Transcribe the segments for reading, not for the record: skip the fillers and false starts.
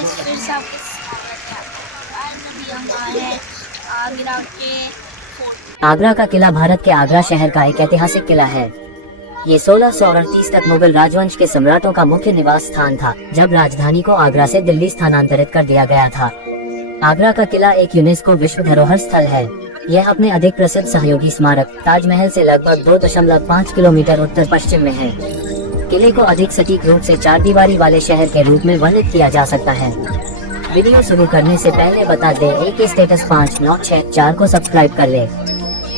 Guys, फिर से आपका स्वागत है। आज अभी हम आए हैं आगरा के फोर्ट। आगरा का किला भारत के आगरा शहर का एक ऐतिहासिक किला है। ये 1638 तक मुगल राजवंश के सम्राटों का मुख्य निवास स्थान था, जब राजधानी को आगरा से दिल्ली स्थानांतरित कर दिया गया था। आगरा का किला एक यूनेस्को विश्व धरोहर स्थल है। यह अपने अधिक प्रसिद्ध सहयोगी स्मारक ताजमहल से लगभग 2.5 किलोमीटर उत्तर पश्चिम में है। किले को अधिक सटीक रूप से चार दीवारी वाले शहर के रूप में वर्णित किया जा सकता है। वीडियो शुरू करने से पहले बता दें, एक स्टेटस 5964 को सब्सक्राइब कर ले।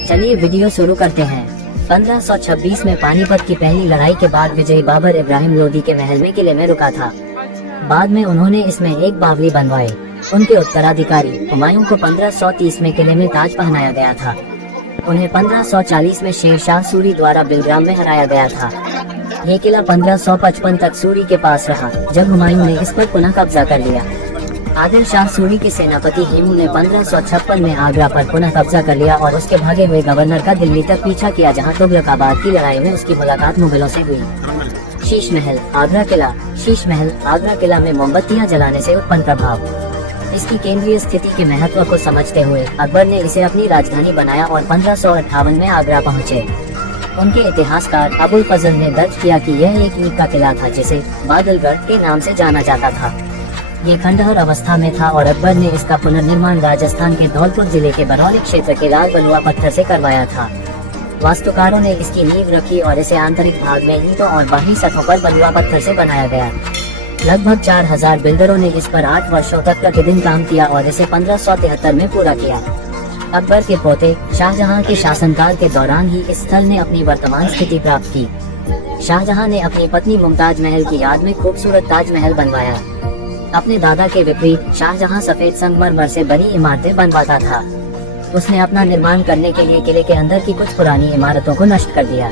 चलिए वीडियो शुरू करते हैं। 1526 में पानीपत की पहली लड़ाई के बाद विजयी बाबर इब्राहिम लोदी के महल में किले में रुका था। बाद में उन्होंने इसमें एक बावली बनवाई। उनके उत्तराधिकारी हुमायूं को 1530 में किले में ताज पहनाया गया था। उन्हें 1540 में शेरशाह सूरी द्वारा बिलग्राम में हराया गया था। ये किला 1555 तक सूरी के पास रहा, जब हुमायूं ने इस पर पुनः कब्जा कर लिया। आदिल शाह सूरी के सेनापति हेमू ने 1556 में आगरा पर पुनः कब्जा कर लिया और उसके भागे हुए गवर्नर का दिल्ली तक पीछा किया, जहां तुगलकाबाद की लड़ाई में उसकी मुलाकात मुगलों से हुई। शीश महल आगरा किला। शीश महल आगरा किला में मोमबत्तियां जलाने से उत्पन्न प्रभाव। इसकी केंद्रीय स्थिति के महत्व को समझते हुए अकबर ने इसे अपनी राजधानी बनाया और 1558 में आगरा पहुँचे। उनके इतिहासकार अबुल फजल ने दर्ज किया कि यह एक ईंट का किला था, जिसे बादलगढ़ के नाम से जाना जाता था। ये खंडहर अवस्था में था और अकबर ने इसका पुनर्निर्माण राजस्थान के धौलपुर जिले के बरौनी क्षेत्र के लाल बलुआ पत्थर से करवाया था। वास्तुकारों ने इसकी नींव रखी और इसे आंतरिक भाग में ईंटों और बाहरी सतहों पर बलुआ पत्थर से बनाया गया। लगभग 4000 बिल्डरों ने इस पर 8 वर्षों तक प्रतिदिन काम किया और इसे 1573 में पूरा किया। अकबर के पोते शाहजहां के शासनकाल के दौरान ही इस स्थल ने अपनी वर्तमान स्थिति प्राप्त की। शाहजहां ने अपनी पत्नी मुमताज महल की याद में खूबसूरत ताजमहल बनवाया। अपने दादा के विपरीत शाहजहां सफेद संगमरमर से बनी इमारतें बनवाता था। उसने अपना निर्माण करने के लिए किले के अंदर की कुछ पुरानी इमारतों को नष्ट कर दिया।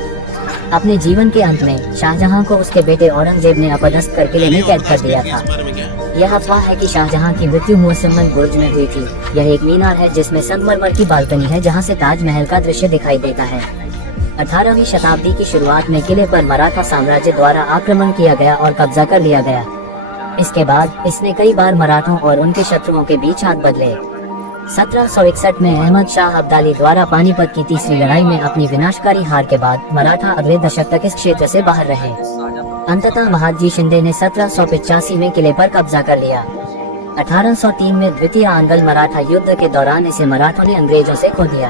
अपने जीवन के अंत में शाहजहां को उसके बेटे औरंगजेब ने अपदस्थ कर किले में कैद कर दिया था। यह अफवाह है कि शाहजहां की मृत्यु मुअज्जम बुर्ज में हुई थी। यह एक मीनार है जिसमें संगमरमर की बालकनी है, जहां से ताजमहल का दृश्य दिखाई देता है। 18वीं शताब्दी की शुरुआत में किले पर मराठा साम्राज्य द्वारा आक्रमण किया गया और कब्जा कर लिया गया। इसके बाद इसने कई बार मराठों और उनके शत्रुओं के बीच हाथ बदले। 1761 में अहमद शाह अब्दाली द्वारा पानीपत की तीसरी लड़ाई में अपनी विनाशकारी हार के बाद मराठा अगले दशक तक इस क्षेत्र से बाहर रहे। अंततः महादजी शिंदे ने 1785 में किले पर कब्जा कर लिया। 1803 में द्वितीय आंग्ल मराठा युद्ध के दौरान इसे मराठों ने अंग्रेजों से खो दिया।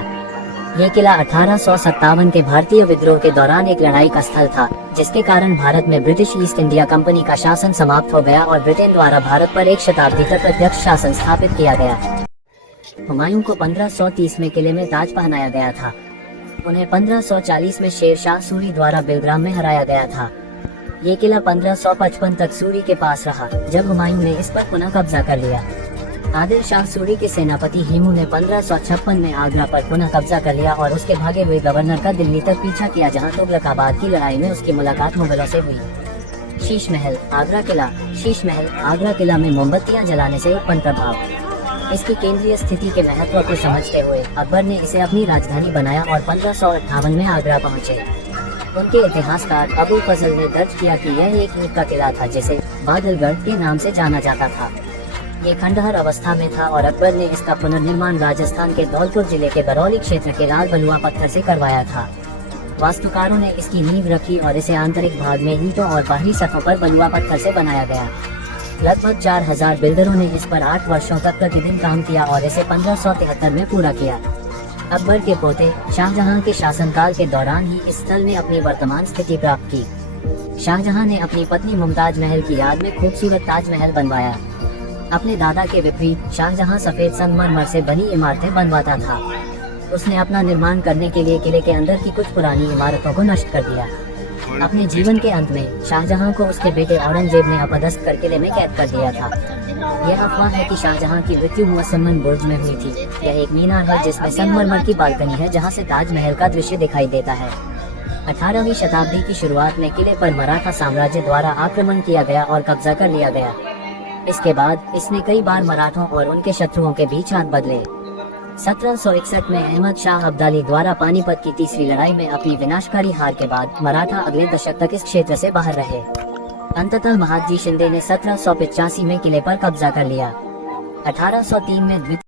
ये किला 1857 के भारतीय विद्रोह के दौरान एक लड़ाई का स्थल था, जिसके कारण भारत में ब्रिटिश ईस्ट इंडिया कंपनी का शासन समाप्त हो गया और ब्रिटेन द्वारा भारत पर एक शताब्दी तक प्रत्यक्ष शासन स्थापित किया गया। हुमायूं को 1530 में किले में ताज पहनाया गया था। उन्हें 1540 में शेरशाह सूरी द्वारा बिलग्राम में हराया गया था। ये किला 1555 तक सूरी के पास रहा, जब हुमायूं ने इस पर पुनः कब्जा कर लिया। आदिल शाह सूरी के सेनापति हेमू ने 1556 में आगरा पर पुनः कब्जा कर लिया और उसके भागे हुए गवर्नर का दिल्ली तक पीछा किया, जहां तुगलकाबाद की लड़ाई में उसकी मुलाकात मुगलों से हुई। शीश महल आगरा किला। शीश महल आगरा किला में मोमबत्तियां जलाने से उत्पन्न प्रभाव। इसकी केंद्रीय स्थिति के महत्व को समझते हुए अकबर ने इसे अपनी राजधानी बनाया और 1558 में आगरा पहुँचे। उनके इतिहासकार अबुल फजल ने दर्ज किया कि यह एक ईंट का किला था, जिसे बादलगढ़ के नाम से जाना जाता था। ये खंडहर अवस्था में था और अकबर ने इसका पुनर्निर्माण राजस्थान के धौलपुर जिले के बरौनी क्षेत्र के लाल बलुआ पत्थर से करवाया था। वास्तुकारों ने इसकी नींव रखी और इसे आंतरिक भाग में ईंटों और बाहरी सतहों पर बलुआ पत्थर से बनाया गया। लगभग 4000 बिल्डरों ने इस पर 8 वर्षों तक प्रतिदिन काम किया और इसे 1573 में पूरा किया। अकबर के पोते शाहजहां के शासनकाल के दौरान ही इस स्थल ने अपनी वर्तमान स्थिति प्राप्त की। शाहजहां ने अपनी पत्नी मुमताज महल की याद में खूबसूरत ताजमहल बनवाया। अपने दादा के विपरीत शाहजहां सफेद संगमरमर से बनी इमारतें बनवाता था। उसने अपना निर्माण करने के लिए किले के अंदर की कुछ पुरानी इमारतों को नष्ट कर दिया। अपने जीवन के अंत में शाहजहां को उसके बेटे औरंगजेब ने अपदस्थ कर किले में कैद कर दिया था। यह अफवाह है कि शाहजहां की मृत्यु मुअज्जम बुर्ज में हुई थी। यह एक मीनार है जिसमें संगमरमर की बालकनी है, जहां से ताजमहल का दृश्य दिखाई देता है। 18वीं शताब्दी की शुरुआत में किले पर मराठा साम्राज्य द्वारा आक्रमण किया गया और कब्जा कर लिया गया। इसके बाद इसने कई बार मराठों और उनके शत्रुओं के बीच हाथ बदले। 1761 में अहमद शाह अब्दाली द्वारा पानीपत की तीसरी लड़ाई में अपनी विनाशकारी हार के बाद मराठा अगले दशक तक इस क्षेत्र से बाहर रहे। अंततः महादजी शिंदे ने 1785 में किले पर कब्जा कर लिया। 1803 में द्वितीय